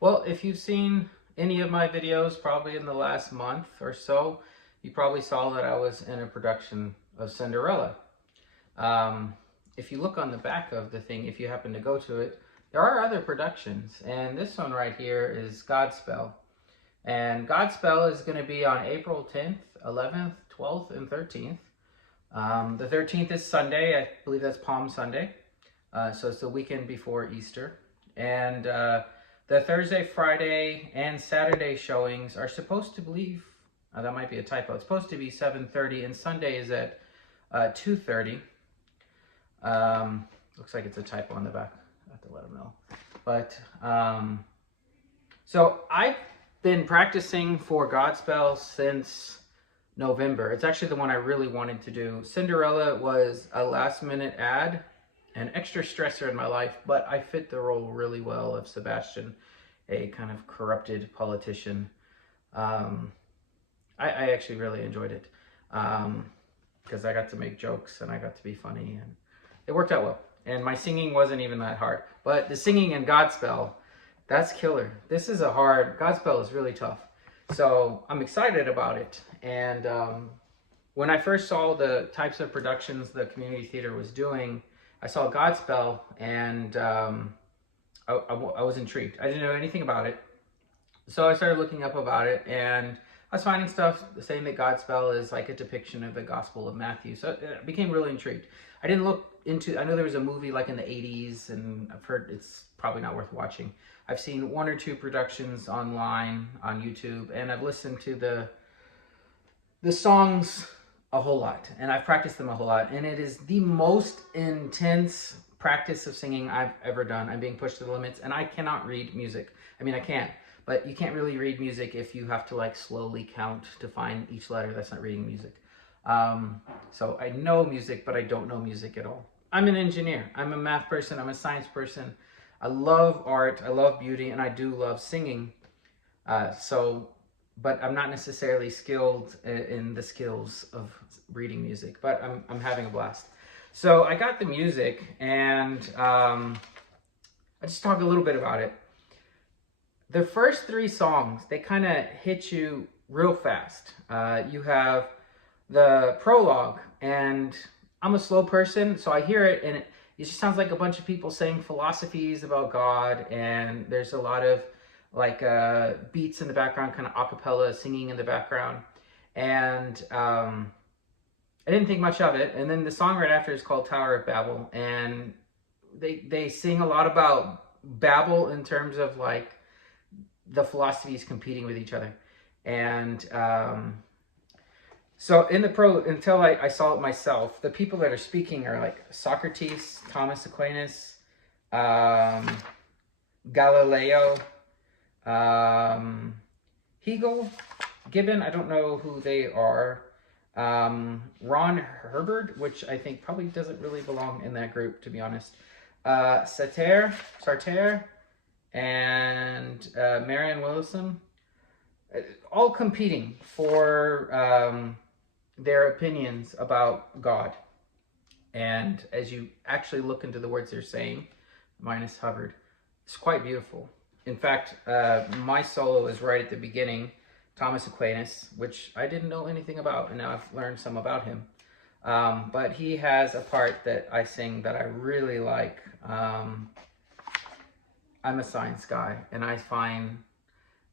Well, if you've seen any of my videos, probably in the last month or so, you probably saw that I was in a production of Cinderella. Um, if you look on the back of the thing, if you happen to go to it, there are other productions, and this one right here is Godspell. And Godspell is going to be on April 10th, 11th, 12th, and 13th. The 13th is Sunday. I believe that's Palm Sunday. So it's the weekend before Easter. And the Thursday, Friday, and Saturday showings are supposed to believe, that might be a typo, it's supposed to be 7:30, and Sunday is at 2:30. Looks like it's a typo on the back. I have to let them know. But, so I've been practicing for Godspell since November. It's actually the one I really wanted to do. Cinderella was a last minute ad, an extra stressor in my life, but I fit the role really well of Sebastian, a kind of corrupted politician. I actually really enjoyed it because I got to make jokes and I got to be funny, and it worked out well. And my singing wasn't even that hard, but the singing in Godspell, that's killer. This is a hard, Godspell is really tough. So I'm excited about it. And when I first saw the types of productions the community theater was doing, I saw Godspell, and I was intrigued. I didn't know anything about it. So I started looking up about it, and I was finding stuff saying that Godspell is like a depiction of the Gospel of Matthew. So I became really intrigued. I didn't look into, I know there was a movie like in the 80s, and I've heard it's probably not worth watching. I've seen one or two productions online on YouTube, and I've listened to the songs a whole lot, and I've practiced them a whole lot, and it is the most intense practice of singing I've ever done. I'm being pushed to the limits, and I cannot read music. I mean, I can, but you can't really read music if you have to like slowly count to find each letter. That's not reading music. So I know music, but I don't know music at all. I'm an engineer. I'm a math person. I'm a science person. I love art. I love beauty, and I do love singing. But I'm not necessarily skilled in the skills of reading music, but I'm having a blast. So I got the music, and I just talk a little bit about it. The first three songs, they kind of hit you real fast. You have the prologue, and I'm a slow person, so I hear it, and it just sounds like a bunch of people saying philosophies about God, and there's a lot of like beats in the background, kind of a cappella singing in the background, and I didn't think much of it. And then the song right after is called Tower of Babel, and they sing a lot about Babel in terms of like the philosophies competing with each other. And so in the until I saw it myself, the people that are speaking are like Socrates, Thomas Aquinas, Galileo, Hegel, Gibbon, I don't know who they are. Ron Herbert, which I think probably doesn't really belong in that group, to be honest. Sartre, and Marianne Williamson, all competing for their opinions about God. And as you actually look into the words they're saying, minus Hubbard, it's quite beautiful. In fact, my solo is right at the beginning, Thomas Aquinas, which I didn't know anything about, and now I've learned some about him. But he has a part that I sing that I really like. I'm a science guy, and I find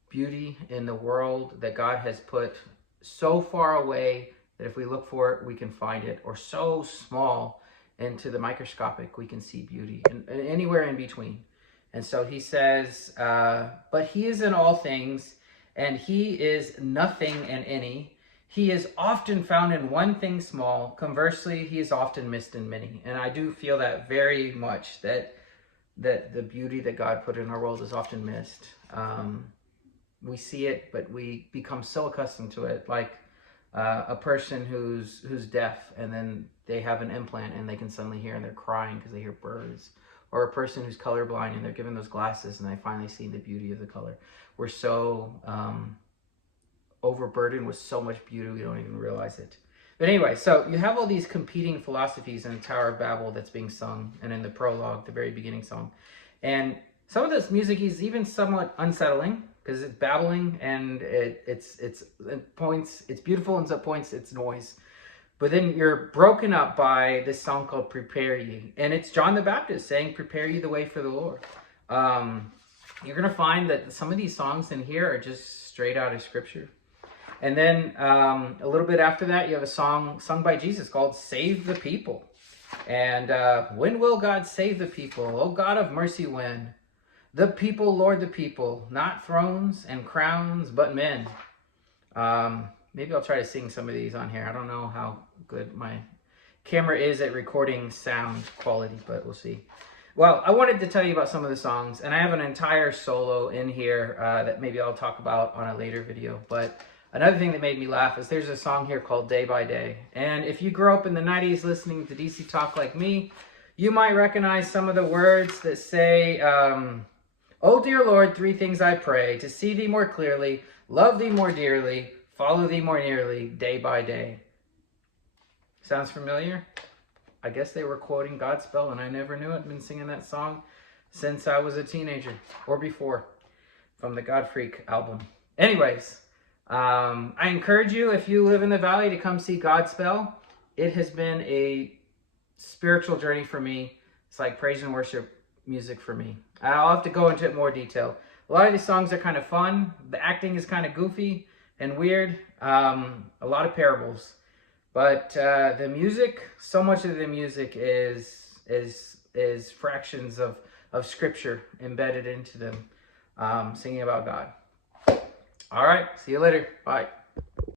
beauty in the world that God has put so far away that if we look for it, we can find it, or so small into the microscopic, we can see beauty, and anywhere in between. And so he says, but he is in all things, and he is nothing in any. He is often found in one thing small. Conversely, he is often missed in many. And I do feel that very much, that the beauty that God put in our world is often missed. We see it, but we become so accustomed to it. Like a person who's deaf, and then they have an implant and they can suddenly hear, and they're crying because they hear birds. Or a person who's colorblind and they're given those glasses and they finally see the beauty of the color. We're so overburdened with so much beauty we don't even realize it. But anyway, so you have all these competing philosophies in the Tower of Babel that's being sung, and in the prologue, the very beginning song. And Some of this music is even somewhat unsettling because it's babbling and it's at points it's beautiful and at points it's noise. But then you're broken up by this song called "Prepare Ye," and it's John the Baptist saying, "Prepare ye the way for the Lord." You're gonna find that some of these songs in here are just straight out of Scripture. And then a little bit after that, you have a song sung by Jesus called "Save the People." And when will God save the people? Oh God of mercy, when? The people, Lord, the people, not thrones and crowns, but men. Maybe I'll try to sing some of these on here. I don't know how good my camera is at recording sound quality, but we'll see. Well, I wanted to tell you about some of the songs, and I have an entire solo in here that maybe I'll talk about on a later video. But another thing that made me laugh is there's a song here called "Day by Day." And if you grew up in the 90s listening to DC Talk like me, you might recognize some of the words that say, "Oh dear Lord, three things I pray, to see thee more clearly, love thee more dearly, follow thee more nearly, day by day." Sounds familiar? I guess they were quoting Godspell, and I never knew it. I've been singing that song since I was a teenager, or before, from the God Freak album. Anyways, I encourage you, if you live in the Valley, to come see Godspell. It has been a spiritual journey for me. It's like praise and worship music for me. I'll have to go into it more detail. A lot of these songs are kind of fun. The acting is kind of goofy and weird. A lot of parables. But the music, so much of the music is fractions of Scripture embedded into them, singing about God. All right, see you later. Bye.